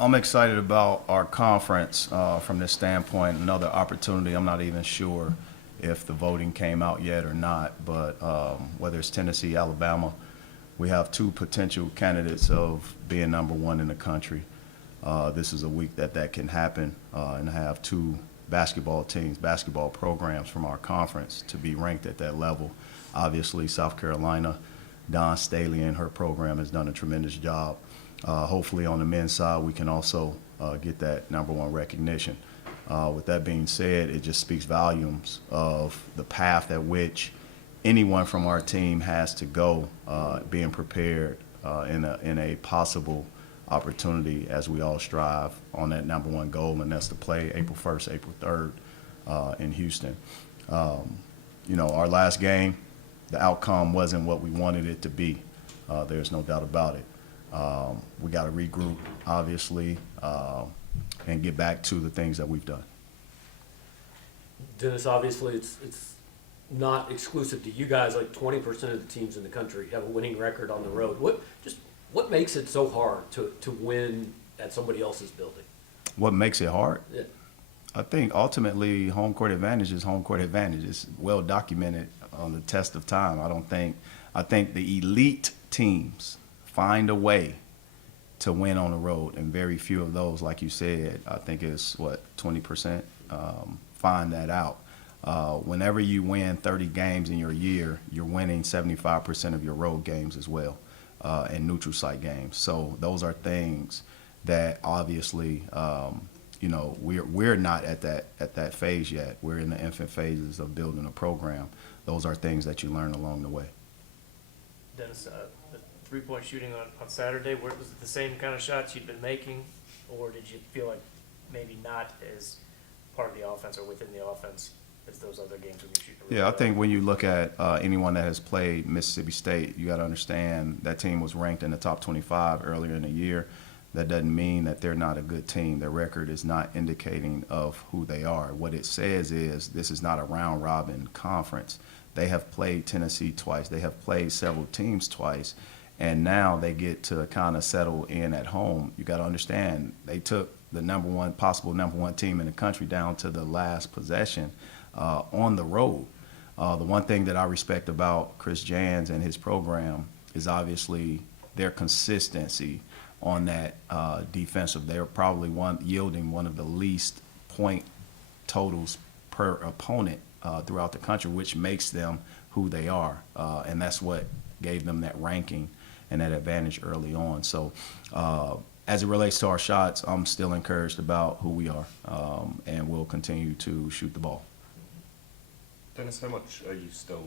I'm excited about our conference from this standpoint. Another opportunity. I'm not even sure if the voting came out yet or not, but whether it's Tennessee, Alabama, we have two potential candidates of being number one in the country. This is a week that can happen, and have two basketball teams, basketball programs from our conference to be ranked at that level. Obviously, South Carolina, Don Staley and her program has done a tremendous job. Hopefully, on the men's side, we can also get that number one recognition. With that being said, it just speaks volumes of the path at which anyone from our team has to go, being prepared in a possible opportunity as we all strive on that number one goal, and that's to play April 1st, April 3rd in Houston. Our last game, the outcome wasn't what we wanted it to be. There's no doubt about it. We got to regroup, obviously, and get back to the things that we've done. Dennis, obviously, it's not exclusive to you guys. Like 20% of the teams in the country have a winning record on the road. What makes it so hard to win at somebody else's building? What makes it hard? Yeah. I think ultimately home court advantage is home court advantage. It's well documented on the test of time. I think the elite teams find a way to win on the road, and very few of those, like you said, I think it's 20% find that out. Whenever you win 30 games in your year, you're winning 75% of your road games as well, and neutral site games. So those are things that obviously, we're not at that phase yet. We're in the infant phases of building a program. Those are things that you learn along the way. Dennis, the three-point shooting on Saturday, was it the same kind of shots you'd been making, or did you feel like maybe not as part of the offense or within the offense as those other games when you shoot? Yeah, I think when you look at anyone that has played Mississippi State, you got to understand that team was ranked in the top 25 earlier in the year. That doesn't mean that they're not a good team. Their record is not indicating of who they are. What it says is this is not a round-robin conference. They have played Tennessee twice. They have played several teams twice, and now they get to kind of settle in at home. You got to understand they took the possible number one team in the country down to the last possession on the road. The one thing that I respect about Chris Jans and his program is obviously their consistency on that defensive. They're probably yielding one of the least point totals per opponent throughout the country, which makes them who they are. And that's what gave them that ranking and that advantage early on. So as it relates to our shots, I'm still encouraged about who we are, and we'll continue to shoot the ball. Dennis, how much are you still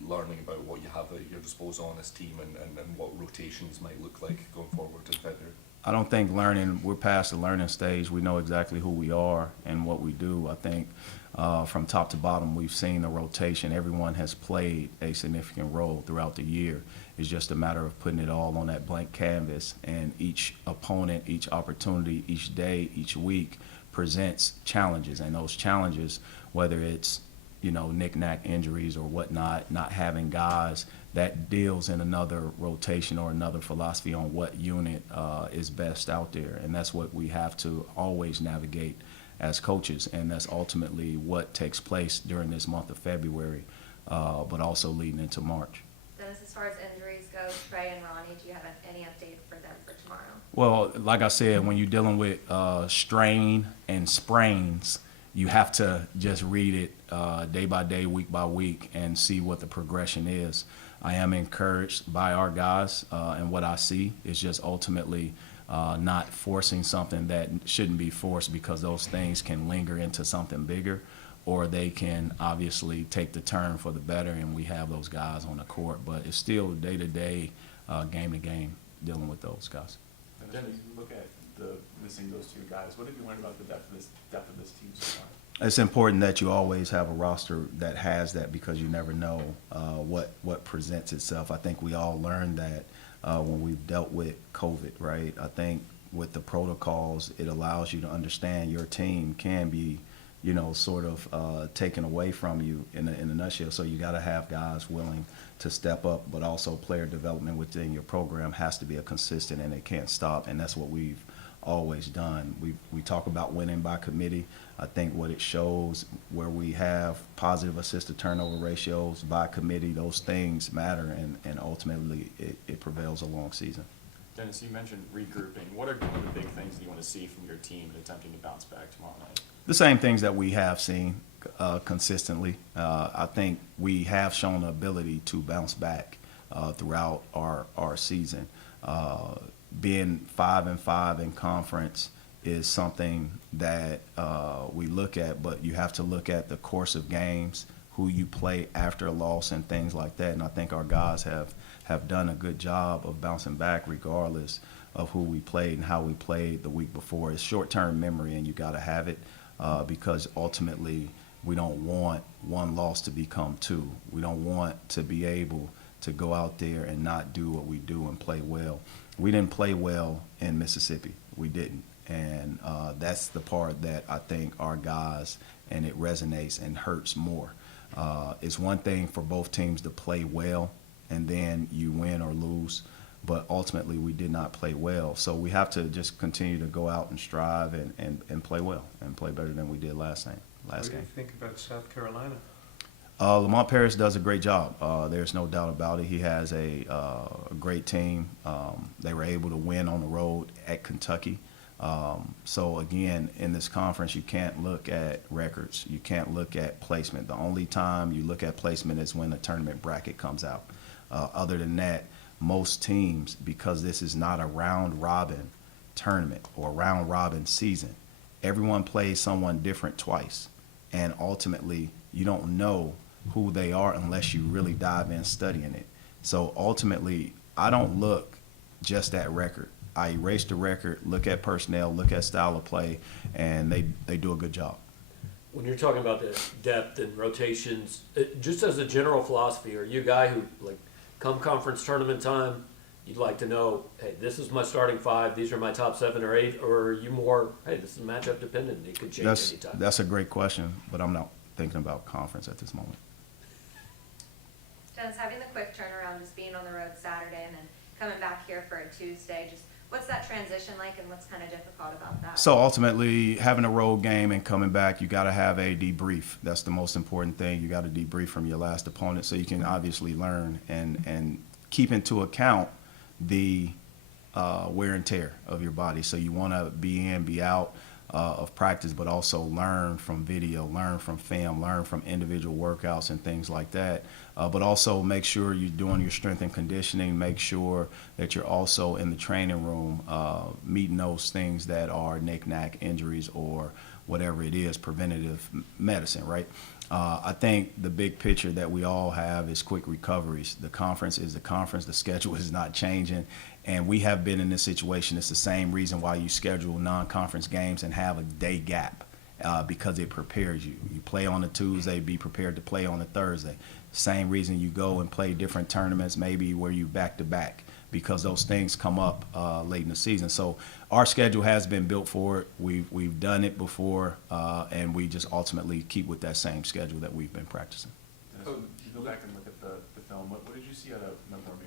learning about what you have at your disposal on this team and what rotations might look like going forward in February? I don't think we're past the learning stage. We know exactly who we are and what we do. I think from top to bottom, we've seen the rotation. Everyone has played a significant role throughout the year. It's just a matter of putting it all on that blank canvas, and each opponent, each opportunity, each day, each week presents challenges. And those challenges, whether it's knick-knack injuries or whatnot, not having guys that deals in another rotation or another philosophy on what unit is best out there. And that's what we have to always navigate as coaches, and that's ultimately what takes place during this month of February, but also leading into March. Dennis, as far as injuries go, Trey and Ronnie, do you have any update for them for tomorrow? Well, like I said, when you're dealing with strain and sprains, you have to just read it day by day, week by week, and see what the progression is. I am encouraged by our guys, and what I see is just ultimately not forcing something that shouldn't be forced, because those things can linger into something bigger, or they can obviously take the turn for the better, and we have those guys on the court. But it's still day-to-day, game-to-game dealing with those guys. And then if you look at missing those two guys, what have you learned about the depth of this team so far? It's important that you always have a roster that has that, because you never know what presents itself. I think we all learned that when we've dealt with COVID, right? I think with the protocols, it allows you to understand your team can be, sort of taken away from you in a nutshell. So you got to have guys willing to step up, but also player development within your program has to be a consistent, and it can't stop. And that's what we've always done. We talk about winning by committee. I think what it shows where we have positive assist to turnover ratios by committee, those things matter, and ultimately it prevails a long season. Dennis, you mentioned regrouping. What are one of the big things that you want to see from your team in attempting to bounce back tomorrow night? The same things that we have seen consistently. I think we have shown the ability to bounce back throughout our season. Being 5-5 in conference is something that we look at, but you have to look at the course of games, who you play after a loss, and things like that. And I think our guys have done a good job of bouncing back regardless of who we played and how we played the week before. It's short-term memory, and you got to have it because ultimately we don't want one loss to become two. We don't want to be able to go out there and not do what we do and play well. We didn't play well in Mississippi. We didn't. And that's the part that I think our guys, and it resonates and hurts more. It's one thing for both teams to play well and then you win or lose, but ultimately we did not play well. So we have to just continue to go out and strive and play well and play better than we did last game. What do you think about South Carolina? Lamont Paris does a great job. There's no doubt about it. He has a great team. They were able to win on the road at Kentucky. So again, in this conference, you can't look at records. You can't look at placement. The only time you look at placement is when the tournament bracket comes out. Other than that, most teams, because this is not a round-robin tournament or round-robin season, everyone plays someone different twice. And ultimately, you don't know who they are unless you really dive in studying it. So ultimately, I don't look just at record. I erase the record, look at personnel, look at style of play, and they do a good job. When you're talking about the depth and rotations, just as a general philosophy, are you a guy who, like, come conference tournament time, you'd like to know, hey, this is my starting five, these are my top 7 or 8, or are you more, hey, this is matchup dependent, it could change anytime? That's a great question, but I'm not thinking about conference at this moment. Dennis, having the quick turnaround, just being on the road Saturday and then coming back here for a Tuesday, just what's that transition like and what's kind of difficult about that? So ultimately, having a road game and coming back, you got to have a debrief. That's the most important thing. You got to debrief from your last opponent so you can obviously learn and keep into account the wear and tear of your body. So you want to be in, be out of practice, but also learn from video, learn from film, learn from individual workouts and things like that. But also make sure you're doing your strength and conditioning. Make sure that you're also in the training room meeting those things that are knick-knack injuries or whatever it is, preventative medicine, right? I think the big picture that we all have is quick recoveries. The conference is the conference. The schedule is not changing. And we have been in this situation. It's the same reason why you schedule non-conference games and have a day gap because it prepares you. You play on a Tuesday, be prepared to play on a Thursday. Same reason you go and play different tournaments, maybe where you back-to-back, because those things come up late in the season. So our schedule has been built for it. We've done it before, and we just ultimately keep with that same schedule that we've been practicing. Dennis, when you go back and look at the film, what did you see out of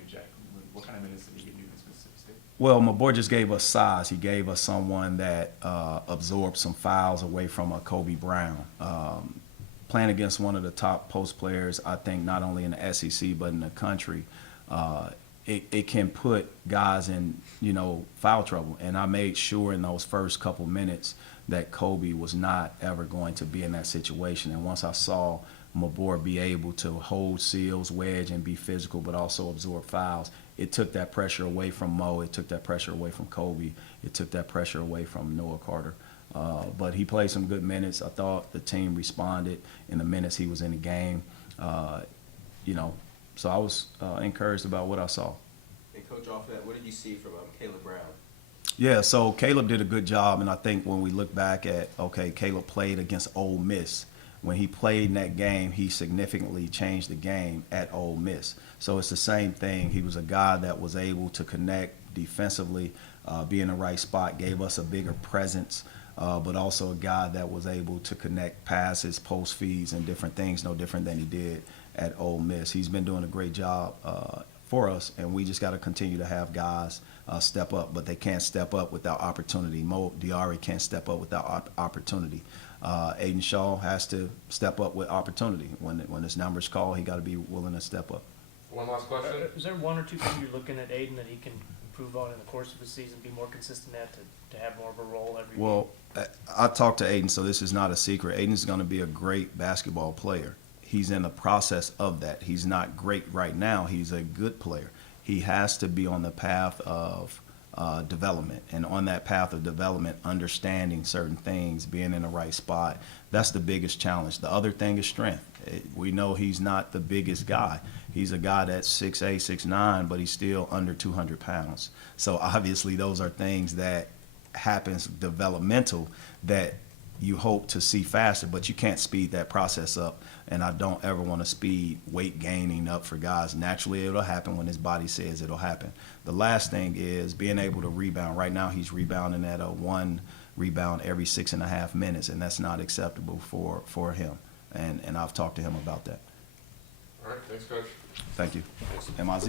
Jack? What kind of minutes did he give you against Mississippi State? Well, my boy just gave us size. He gave us someone that absorbed some fouls away from a Kobe Brown. Playing against one of the top post players, I think not only in the SEC but in the country, it can put guys in, foul trouble. And I made sure in those first couple minutes that Kobe was not ever going to be in that situation. And once I saw Mabor be able to hold seals, wedge, and be physical, but also absorb fouls, it took that pressure away from Mo. It took that pressure away from Kobe. It took that pressure away from Noah Carter. But he played some good minutes. I thought the team responded in the minutes he was in the game. So I was encouraged about what I saw. And Coach, off that, what did you see from Caleb Brown? Yeah, so Caleb did a good job, and I think when we look back at, Caleb played against Ole Miss. When he played in that game, he significantly changed the game at Ole Miss. So it's the same thing. He was a guy that was able to connect defensively, be in the right spot, gave us a bigger presence, but also a guy that was able to connect passes, post feeds, and different things, no different than he did at Ole Miss. He's been doing a great job for us, and we just got to continue to have guys step up, but they can't step up without opportunity. Mo Diari can't step up without opportunity. Aiden Shaw has to step up with opportunity. When his number's called, he got to be willing to step up. One last question. Is there one or two things you're looking at Aiden that he can improve on in the course of the season, be more consistent at, to have more of a role every Well, I talked to Aiden, so this is not a secret. Aiden's going to be a great basketball player. He's in the process of that. He's not great right now. He's a good player. He has to be on the path of development, and on that path of development, understanding certain things, being in the right spot. That's the biggest challenge. The other thing is strength. We know he's not the biggest guy. He's a guy that's 6'8", 6'9", but he's still under 200 pounds. So obviously those are things that happens developmental that you hope to see faster, but you can't speed that process up. And I don't ever want to speed weight gaining up for guys. Naturally, it'll happen when his body says it'll happen. The last thing is being able to rebound. Right now, he's rebounding at a 1 rebound every 6.5 minutes, and that's not acceptable for him. And I've talked to him about that. All right, thanks, Coach. Thank you. MIZ.